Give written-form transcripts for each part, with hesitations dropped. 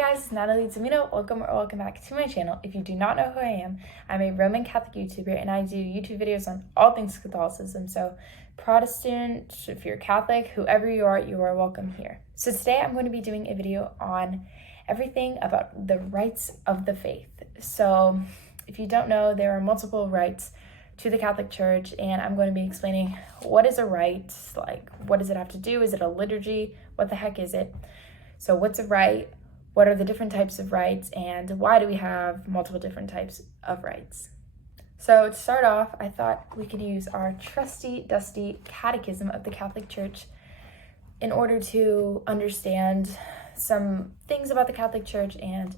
guys, it's Nathalie, Domina. Welcome back to my channel. If you do not know who I am, I'm a Roman Catholic YouTuber and I do YouTube videos on all things Catholicism. So Protestant, if you're Catholic, whoever you are welcome here. So today I'm going to be doing a video on everything about the rites of the faith. So if you don't know, there are multiple rites to the Catholic Church, and I'm going to be explaining what is a rite, like what does it have to do? Is it a liturgy? What the heck is it? So what's a rite? What are the different types of rites, and why do we have multiple different types of rites? So to start off, I thought we could use our trusty, dusty Catechism of the Catholic Church in order to understand some things about the Catholic Church and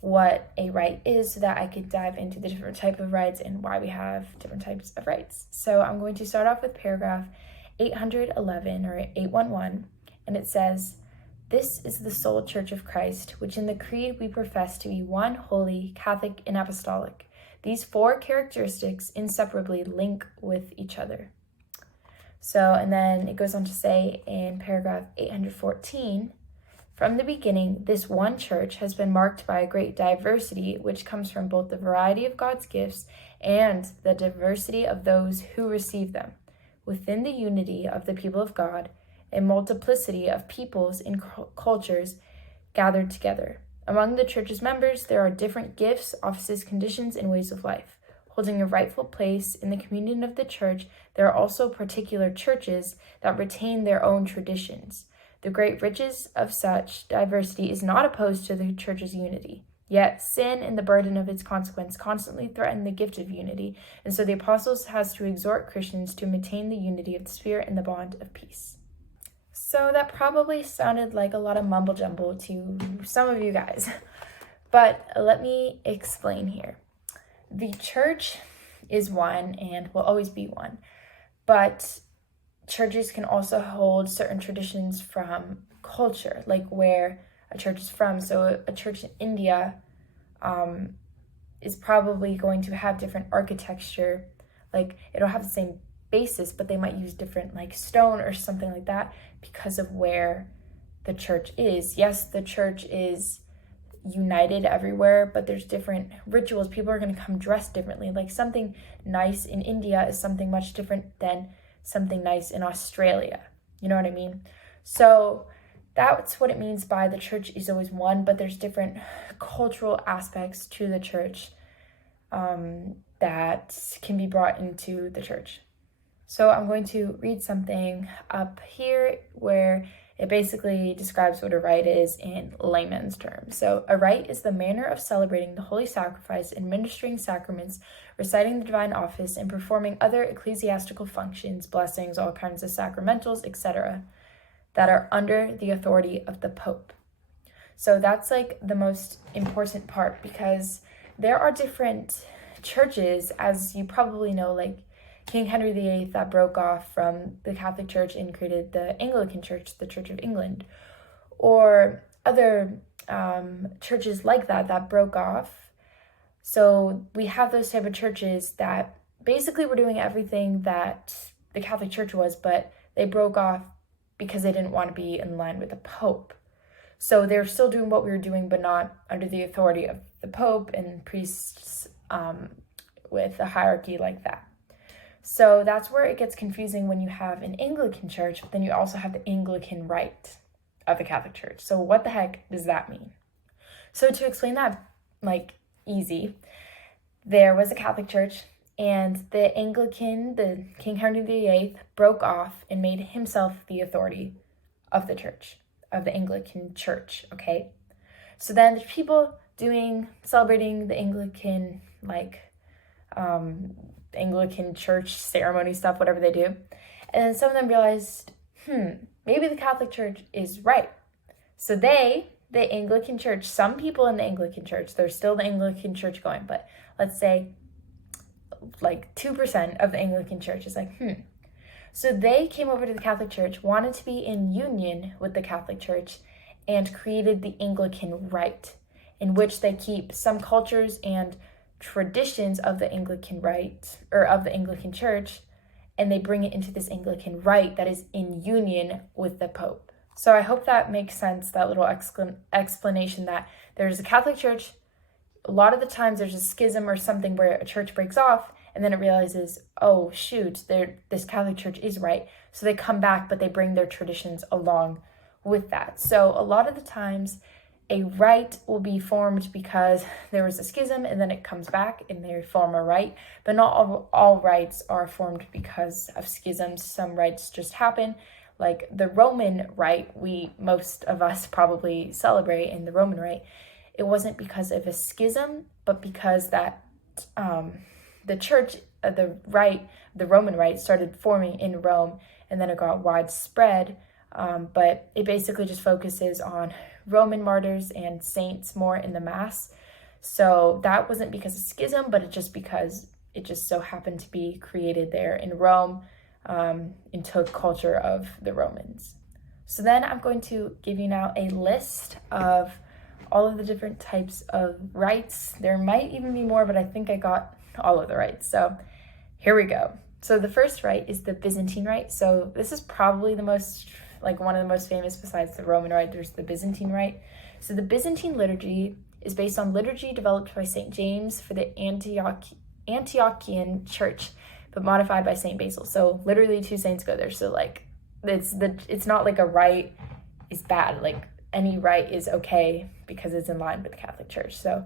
what a rite is, so that I could dive into the different type of rites and why we have different types of rites. So I'm going to start off with paragraph 811 or 811, and it says, "This is the sole Church of Christ, which in the Creed we profess to be one, holy, Catholic, and apostolic. These four characteristics inseparably link with each other." So, and then it goes on to say in paragraph 814, "From the beginning, this one church has been marked by a great diversity, which comes from both the variety of God's gifts and the diversity of those who receive them. Within the unity of the people of God, a multiplicity of peoples and cultures gathered together. Among the church's members, there are different gifts, offices, conditions, and ways of life. Holding a rightful place in the communion of the church, there are also particular churches that retain their own traditions. The great riches of such diversity is not opposed to the church's unity. Yet sin and the burden of its consequence constantly threaten the gift of unity, and so the apostles has to exhort Christians to maintain the unity of the Spirit and the bond of peace." So that probably sounded like a lot of mumble jumble to some of you guys, but let me explain here. The church is one and will always be one, but churches can also hold certain traditions from culture, like where a church is from. So a church in India is probably going to have different architecture, like it'll have the same basis, but they might use different like stone or something like that because of where the church is. Yes, the church is united everywhere, but there's different rituals. People are going to come dressed differently. Like something nice in India is something much different than something nice in Australia. You know what I mean? So that's what it means by the church is always one, but there's different cultural aspects to the church that can be brought into the church. So I'm going to read something up here where it basically describes what a rite is in layman's terms. So a rite is the manner of celebrating the holy sacrifice, administering sacraments, reciting the divine office, and performing other ecclesiastical functions, blessings, all kinds of sacramentals, etc., that are under the authority of the Pope. So that's like the most important part, because there are different churches, as you probably know, like King Henry VIII that broke off from the Catholic Church and created the Anglican Church, the Church of England, or other churches like that broke off. So we have those type of churches that basically were doing everything that the Catholic Church was, but they broke off because they didn't want to be in line with the Pope. So they're still doing what we were doing, but not under the authority of the Pope and priests with a hierarchy like that. So that's where it gets confusing when you have an Anglican church, but then you also have the Anglican rite of the Catholic Church. So what the heck does that mean? So to explain that, like, easy, there was a Catholic Church, and the Anglican, the King Henry VIII, broke off and made himself the authority of the church, of the Anglican Church, okay? So then there's people celebrating the Anglican, Anglican church ceremony stuff, whatever they do. And then some of them realized, maybe the Catholic Church is right. So the Anglican Church, some people in the Anglican Church, there's still the Anglican Church going, but let's say like 2% of the Anglican Church is like, So they came over to the Catholic Church, wanted to be in union with the Catholic Church, and created the Anglican Rite, in which they keep some cultures and traditions of the Anglican Rite, or of the Anglican Church, and they bring it into this Anglican Rite that is in union with the Pope. So I hope that makes sense, that little explanation that there's a Catholic Church. A lot of the times there's a schism or something where a church breaks off and then it realizes, oh shoot, this Catholic Church is right. So they come back, but they bring their traditions along with that. So a lot of the times a rite will be formed because there was a schism and then it comes back and they form a rite. But not all rites are formed because of schisms. Some rites just happen. Like the Roman rite, most of us probably celebrate in the Roman rite. It wasn't because of a schism, but because that the church, the Roman rite started forming in Rome, and then it got widespread. But it basically just focuses on Roman martyrs and saints more in the Mass. So that wasn't because of schism, but it's just because it just so happened to be created there in Rome, and took culture of the Romans. So then I'm going to give you now a list of all of the different types of rites. There might even be more, but I think I got all of the rites. So here we go. So the first rite is the Byzantine rite. So this is probably one of the most famous besides the Roman rite. There's the Byzantine rite. So the Byzantine liturgy is based on liturgy developed by St. James for the Antiochian church, but modified by St. Basil. So literally 2 saints go there. So it's not like a rite is bad. Like any rite is okay because it's in line with the Catholic Church. So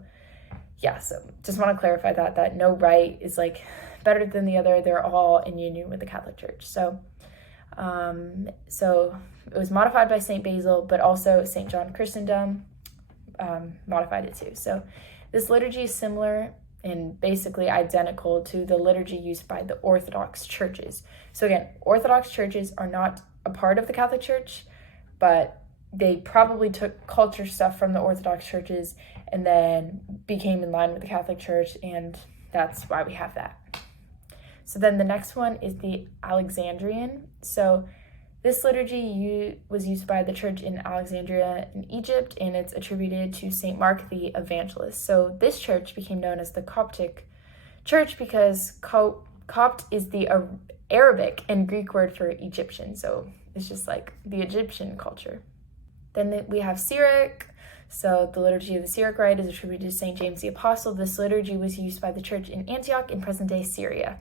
yeah, so just want to clarify that no rite is like better than the other. They're all in union with the Catholic Church. So so it was modified by St. Basil, but also St. John Chrysostom modified it too. So this liturgy is similar and basically identical to the liturgy used by the Orthodox churches. So again, Orthodox churches are not a part of the Catholic Church, but they probably took culture stuff from the Orthodox churches and then became in line with the Catholic Church, and that's why we have that. So then the next one is the Alexandrian. So this liturgy was used by the church in Alexandria in Egypt, and it's attributed to St. Mark the Evangelist. So this church became known as the Coptic Church because Copt is the Arabic and Greek word for Egyptian. So it's just like the Egyptian culture. Then we have Syriac. So the liturgy of the Syriac rite is attributed to St. James the Apostle. This liturgy was used by the church in Antioch in present-day Syria.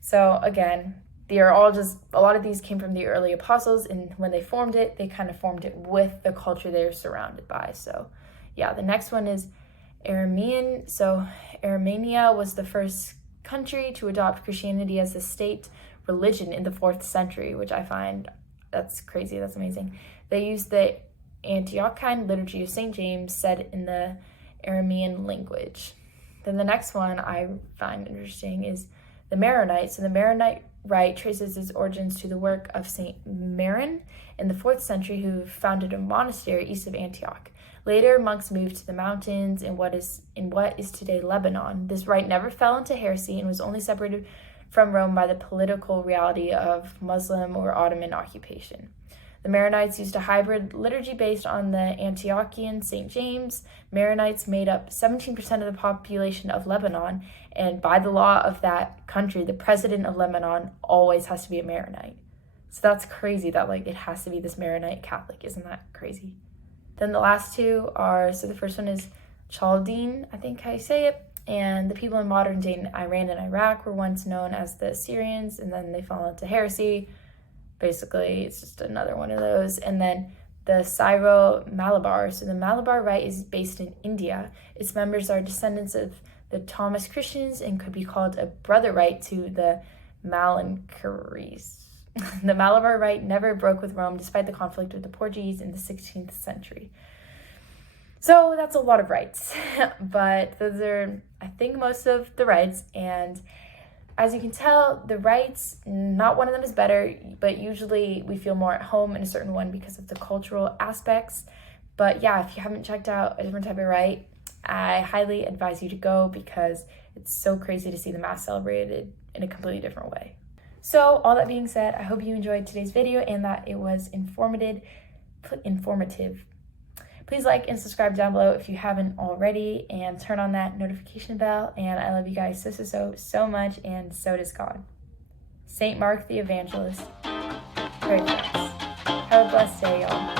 So again, they are all just, a lot of these came from the early apostles, and when they formed it, they kind of formed it with the culture they were surrounded by. So yeah, the next one is Aramean. So Armenia was the first country to adopt Christianity as the state religion in the 4th century, which I find, that's crazy, that's amazing. They used the Antiochine liturgy of St. James said in the Aramean language. Then the next one I find interesting is the Maronites. So the Maronite rite traces its origins to the work of St. Maron in the 4th century, who founded a monastery east of Antioch. Later, monks moved to the mountains in what is today Lebanon. This rite never fell into heresy and was only separated from Rome by the political reality of Muslim or Ottoman occupation. The Maronites used a hybrid liturgy based on the Antiochian St. James. Maronites made up 17% of the population of Lebanon, and by the law of that country, the president of Lebanon always has to be a Maronite. So that's crazy that it has to be this Maronite Catholic. Isn't that crazy? Then the last two are, so the first one is Chaldean, I think how you say it, and the people in modern day Iran and Iraq were once known as the Assyrians, and then they fell into heresy. Basically, it's just another one of those. And then the Syro-Malabar. So the Malabar rite is based in India. Its members are descendants of the Thomas Christians and could be called a brother rite to the Malankaris. The Malabar rite never broke with Rome despite the conflict with the Portuguese in the 16th century. So that's a lot of rites, but those are, I think, most of the rites. And as you can tell, the rites, not one of them is better, but usually we feel more at home in a certain one because of the cultural aspects. But yeah, if you haven't checked out a different type of rite, I highly advise you to go because it's so crazy to see the Mass celebrated in a completely different way. So all that being said, I hope you enjoyed today's video and that it was informative. Please like and subscribe down below if you haven't already, and turn on that notification bell. And I love you guys so much, and so does God. St. Mark the Evangelist. Pray for us. Have a blessed day, y'all.